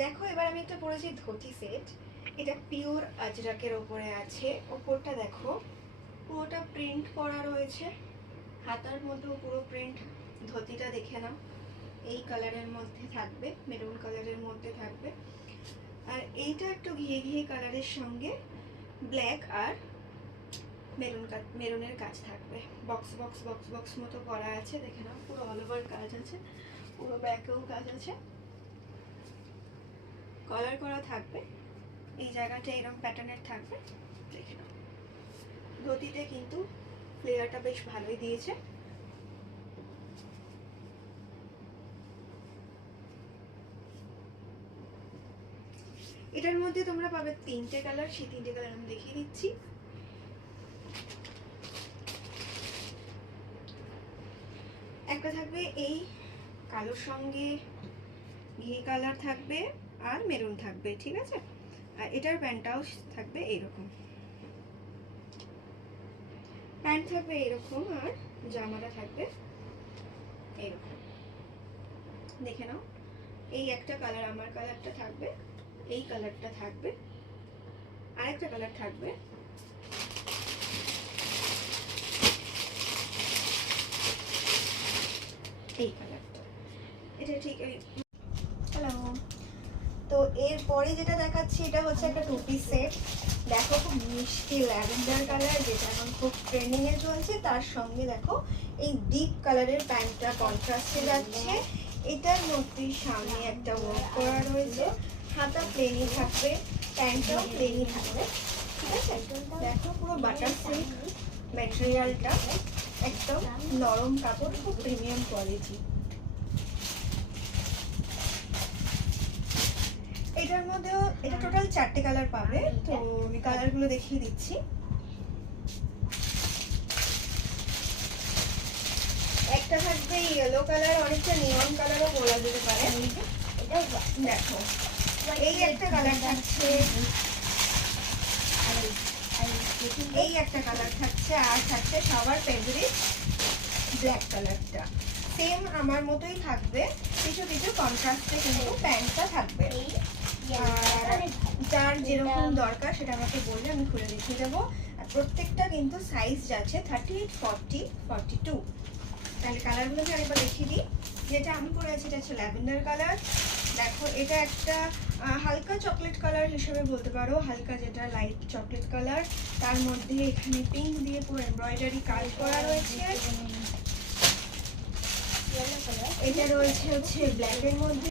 দেখো এবার আমি একটা পরেছি ধুতি সেট। এটা পিওর আজরাকের ওপরে আছে। ওপরটা দেখো পুরোটা প্রিন্ট করা রয়েছে, হাতার মধ্যেও পুরো প্রিন্ট। ধুতিটা দেখে নাও, এই কালারের মধ্যে থাকবে, মেরুন কালারের মধ্যে থাকবে। আর এইটা একটু ঘিয়ে ঘিয়ে কালারের সঙ্গে ব্ল্যাক আর মেরুনের কাজ থাকবে। বক্স বক্স বক্স বক্স মতো করা আছে, দেখে নাও পুরো অল ওভার কাজ আছে, পুরো ব্যাকেও কাজ আছে, কলার করা থাকবে। এই জায়গাটা এরকম প্যাটার্নের থাকবে, দেখে নাও। ধুতিতে কিন্তু ফ্লেয়ারটা বেশ ভালোই দিয়েছে। এটার মধ্যে তোমরা পাবে 3টে কালার, সেই 3টে কালার আমি দেখিয়ে দিচ্ছি। একটা থাকবে এই কালোর সঙ্গে ঘি কালার থাকবে আর মেরুন থাকবে, ঠিক আছে। আর এটার প্যান্টটাও থাকবে এইরকম, প্যান্ট থাকবে এইরকম আর জামাটা থাকবে এইরকম, দেখে নাও। এই একটা কালার, আমার কালারটা থাকবে, এই কালারটা থাকবে, আরেকটা কালার থাকবে, এই কালারটা। এটা ঠিক হ্যালো। তো এরপরে যেটা দেখাচ্ছি এটা হচ্ছে একটা টু পিস সেট। দেখো খুব মিষ্টি ল্যাভেন্ডার কালার, যেটা এখন খুব ট্রেন্ডিং এ চলছে। তার সঙ্গে দেখো এই ডিপ কালারের প্যান্টটা কন্ট্রাস্টে যাচ্ছে। এটার মধ্যে সামনে একটা ওয়ার্ক করা রয়েছে, হাতা প্লেনই থাকবে, প্যান্টটাও প্লেনই থাকবে, ঠিক আছে। দেখো পুরো বাটার সিল্ক ম্যাটেরিয়ালটা, একদম নরম কাপড়, খুব প্রিমিয়াম কোয়ালিটি। এটার মধ্যেও এটা টোটাল 4টে কালার পাবে, তো আমি কালারগুলো দেখিয়ে দিচ্ছি। একটা থাকবে ইয়েলো কালার, অনেকটা নিয়ন কালারও বলা যেতে পারে। দেখো এই একটা কালার থাকছে, এই একটা কালার থাকছে, আর থাকছে সবার ফেভারিট ব্ল্যাক কালারটা। সেম আমার মতোই থাকবে, কিছু কিছু কন্ট্রাস্টে কিন্তু প্যান্টটা থাকবে। আর যার যেরকম দরকার সেটা আমাকে বললে আমি খুলে দেখিয়ে দেবো। আর প্রত্যেকটা কিন্তু সাইজ যাচ্ছে 38, 40, 42। তাহলে কালারগুলোকে আরেকবার দেখিয়ে দিই। যেটা আমি পরে আছি এটা হচ্ছে ল্যাভেন্ডার কালার। দেখো এটা একটা হালকা চকলেট কালার হিসেবে বলতে পারো, হালকা যেটা লাইট চকলেট কালার। তার মধ্যে এখানে পিঙ্ক দিয়ে পুরো এমব্রয়ডারি কাজ করা রয়েছে। এটা রয়েছে হচ্ছে ব্ল্যাকের মধ্যে।